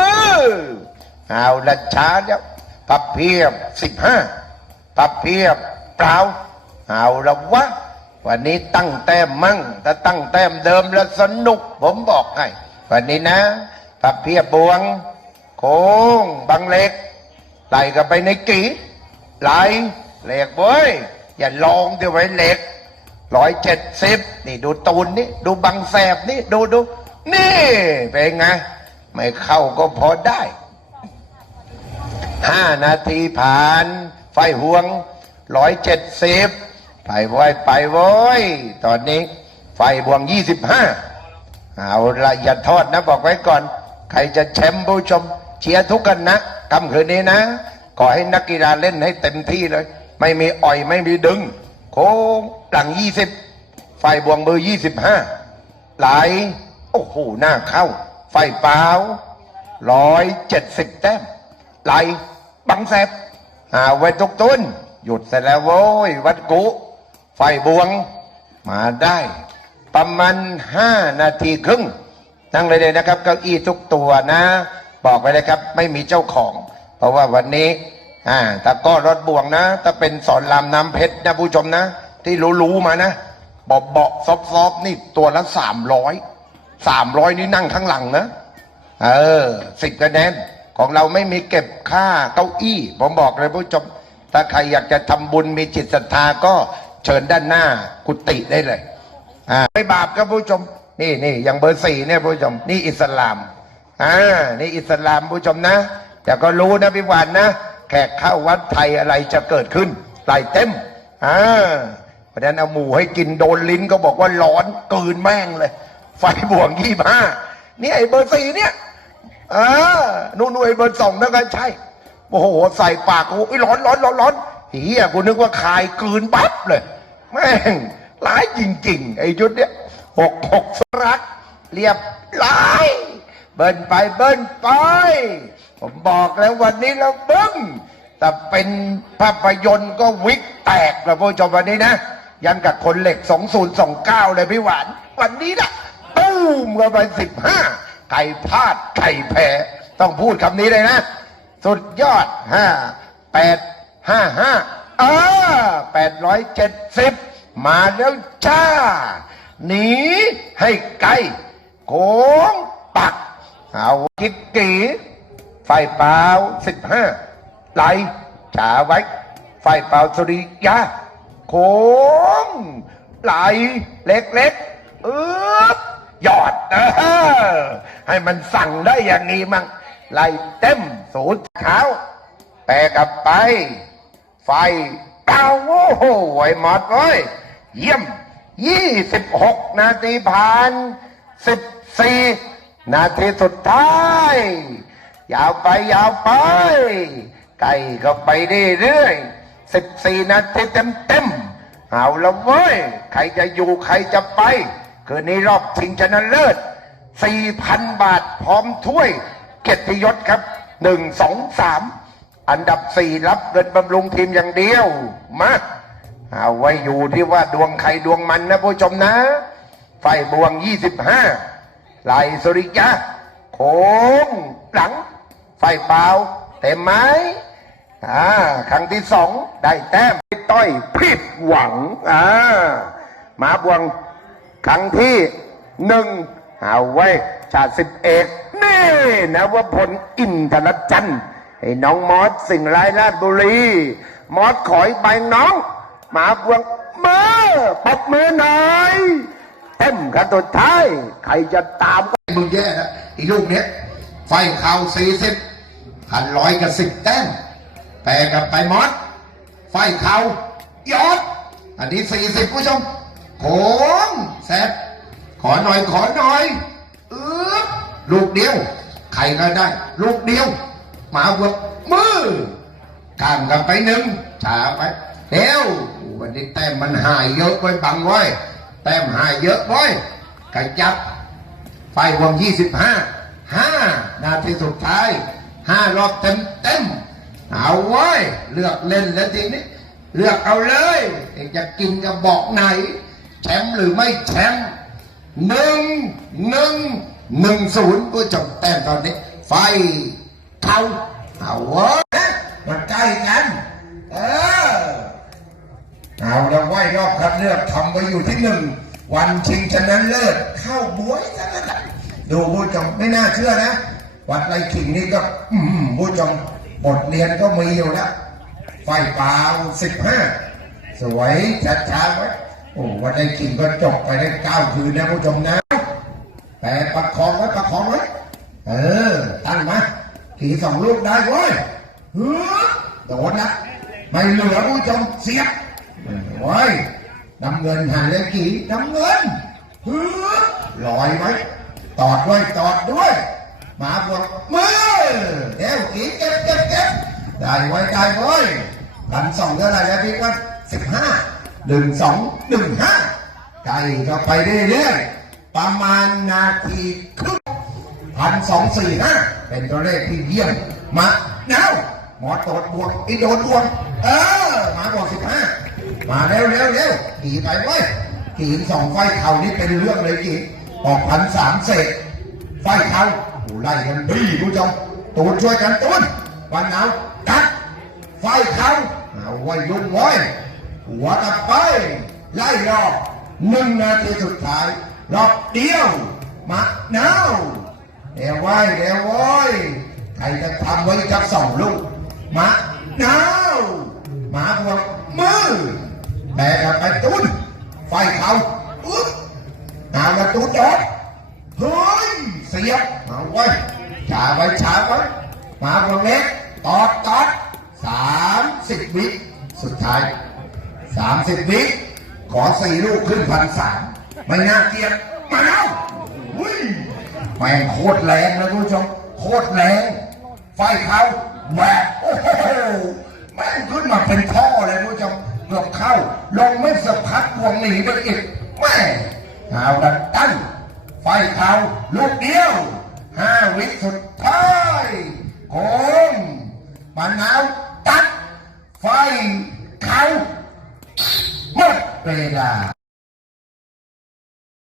มือ เอาละช้าแล้วพับเพียบสิบห้าพับเพียบเปล่า เอาละวะ วันนี้ตั้งแต้มมั่งถ้าตั้งแต้มเดิมแล้วสนุก ผมบอกให้ วันนี้นะพับเพียบบวง โค้งบังเล็กไหลกันไปในกีไหลเหล็กเว้ยอย่าลองเดี๋ยวไว้เหล็กร้อยเจ็ดสิบนี่ดูตูนนี่ดูบังแสบนี่ดูดูนี่เป็นไง ไม่เข้าก็พอได้ห้านาทีผ่าน ไฟห่วงร้อยเจ็ดสิบไปไว้ยไปว้ยตอนนี้ ไฟบวงยี่สิบห้าเอาละอย่าทอดนะบอกไว้ก่อน ใครจะแชมป์ผู้ชม เชียร์ทุกกันนะคำคืนนี้นะ ขอให้นักกีฬาเล่นให้เต็มที่เลย ไม่มีอ่อยไม่มีดึง โค้งหลังยี่สิบไฟบวงเบอร์ยี่สิบห้าไหล โอ้โหหน้าเข้า ไฟเปล่าร้อยเจ็ดสิบแต้มไหลบังแสบหาไว้ทุกต้นหยุดเสร็จแล้วโว้ยวัดกุ ไฟบวง มาได้ ประมาณห้านาทีครึ่ง นั่งเลยเลยนะครับ เก้าอี้ทุกตัวนะ บอกไปเลยครับ ไม่มีเจ้าของ เพราะว่าวันนี้อ่าต่ก็รถบ่วงนะถ้าเป็นสอนรามน้ำเพชรนะผู้ชมนะ ที่รู้ๆมานะเบาเบาๆซอบๆนี่ตัวละสามร้อย สามร้อยนี่นั่งข้างหลังนะ เออสิบคะแนนของเราไม่มีเก็บค่าเก้าอี้ ผมบอกเลยผู้ชม ถ้าใครอยากจะทำบุญมีจิตศรัทธาก็เชิญด้านหน้ากุฏิได้เลยอ่าไม่บาปครับผู้ชม นี่นี่อย่างเบอร์สี่เนี่ยผู้ชม นี่อิสลามอ่านี่อิสลามผู้ชมนะแต่ก็รู้นะพี่วานนะแขกเข้าวัดไทยอะไรจะเกิดขึ้นไหลเต็มอ่าเพราะฉะนั้นเอาหมูให้กินโดนลิ้นก็บอกว่าร้อนกืนแม่งเลย ไฟบ่วงยี่ห้านี่ไอ้เบอร์สี่เนี่ยอ่านู่นไอ้เบอร์สองนั่นก็ใช่ โอ้โห ใส่ปากโอ้ยร้อนร้อนร้อนร้อนเฮียกูนึกว่าคายกลืนปั๊บเลย แม่งร้ายจริง ๆ ไอ้ยุดเนี้ยหกหกสรัก เรียบร้ายเบิ้นไปเบิ้นไป ผมบอกแล้ววันนี้เราเบิ้งแต่เป็นภาพยนตร์ก็วิกแตกแล้วผู้ชมวันนี้นะ ยังกับคนเหล็ก 2029 เลยพี่หวาน วันนี้นะ มกันไป15ไก่พลาดไก่แพ้ต้องพูดคำนี้เลยนะ สุดยอดห้าแปดห้าห้าเออแปดร้อยเจ็ดสิบมาแล้วจ้า หนีให้ไกลโค้งปัก เอากิกกีไฟเปล่าสิบห้าไหลจ่าไว้ ไฟเปล่าสุริยาโค้งไหลเล็กๆเอ๊บ ยอดเออให้มันสั่งได้อย่างนี้มั่งไล่เต็มสูตรขาวแปรกลับไป ไฟเป่าโอ้โหไวหมดเว้ยเยี่ยมยี่สิบหกนาทีผ่านสิบสี่นาทีสุดท้าย ยาวไปยาวไป ไก่ก็ไปเรื่อยๆสิบสี่นาทีเต็มเต็มๆเอาละเว้ย ใครจะอยู่ใครจะไป คืนนี้รอบชิงชนะเลิศสี่พันบาทพร้อมถ้วยเกียรติยศครับหนึ่งสองสามอันดับสี่รับเงินบำรุงทีมอย่างเดียว มาเอาไว้อยู่ที่ว่าดวงใครดวงมันนะผู้ชมนะ ไฟบวงยี่สิบห้าไหลสุริยะโค้งหลัง ไฟเปล่าเต็มไหมอ่าครั้งที่สองได้แต้มต้อยผิดหวังอ่ามาบวง ครั้งที่หนึ่งเอาไว้ ชาติสิบเอกนี่นะว่าผลอินทรจันทร์ไอ้น้องมอสสิ่งไรราชบุรี มอสขอยใบน้องหมาบวงมือปบมือหน่อยเต็มกันตัวท้าย ใครจะตามก็มึงแย่นะไอ้ลูกเนี้ยไฟเข่าสี่สิบหันร้อยกับสิบแต้มแปรกับไปมอสไฟเขายอดอันนี้สี่สิบผู้ชมโขง ขอหน่อยขอหน่อยเออลูกเดียวใครก็ได้ ลูกเดียวหมาบวกมือข้ามกันไปหนึ่งช้าไปเร็ววันนี้แต้มมันหายเยอะไว้บังไว้แต้มหายเยอะไว้กระจับไฟวงยี่สิบห้าห้านาทีสุดท้ายห้ารอบเต็มเต็มเอาไว้เลือกเล่นแล้วทีนี้เลือกเอาเลยเองจะกินกับบอกไหนแชมป์หรือไม่แชมป์ หนึ่งหนึ่งหนึ่งศูนย์ผู้ชมแต้มตอนนี้ ไฟเขาเอาเว้ยนะมันใกล้กันเออเอาแล้วไหวรอบคัดเลือกทำไว้อยู่ที่หนึ่งวันชิงชนะเลิศเข้าบวยกันแล้วกันดูผู้ชมไม่น่าเชื่อนะ วัดไรขิงนี่ก็ อืมผู้ชมบทเรียนก็มีอยู่แล้วไฟเปล่าสิบห้าสวยช้าๆไว้ โอ้วันไรขิงก็จบไปได้เก้าคืนนะผู้ชมนะ แต่ประคองไว้ประคองไว้ เออ ตั้งมาขี่สองลูกได้เว้ยเฮ้อโดนนะไม่เหลือผู้ชมเสียบโอ้ยน้ำเงินหันเลยกี่น้ำเงินเฮ้อลอยไหมตอดด้วยตอดด้วยหมาบวกมือเดี๋ยวกี่เก็บเก็บเก็บได้ไว้ได้เว้ยพันสองเท่าไรแล้วพี่ว่าสิบห้า หนึ่งสองหนึ่งห้าไก่ก็ไปเรื่อยๆประมาณนาทีครึ่งพันสองสี่ห้าเป็นตัวเลขที่เยี่ยมมาเนาหมอตรวจบวกอีโดนบวกเออมาบวกสิบห้ามาเร็วเร็วเร็วขี่ไปเว้ยขี่สองไฟเข่านี่เป็นเรื่องเลยขี่ออกพันสามเศษไฟเข่าโอ้ไล่กันดีผู้ชมตูนช่วยกันตูนวันหนาวกัดไฟเข่าเอาไว้ยุ่งไว้ หัวกลับไปไล่รอบหนึ่งนาทีสุดท้ายรอบเดียวมาเนาเดี๋ยวไว้เดี๋ยวไว้ยใครจะทำไว้จักสองลูกมาเนาหมาพวกมือแบกไปตุ้นไฟเขาอุ๊บนาละตุ้นจอดเฮ้ยเสียบมาไว้ช้าไว้ช้าไว้หมาพวกเล็กตอดตอดสามสิบวิสุดท้าย สามสิบวิขอสี่ลูกขึ้นพันสามไม่น่าเกลียดมาแล้วอุ้ยแม่งโคตรแรงนะคุณผู้ชมโคตรแรง ไฟเขาแหวกโอ้โหแม่งขึ้นมาเป็นท่อเลยคุณผู้ชมเกือบเข้า ลงไม่สักพักวงหนีไปอีกแม่เอาดันตั้งไฟเขาลูกเดียวห้าวิสุดท้ายโกงปะนาวตัดไฟเขา หมดเวลา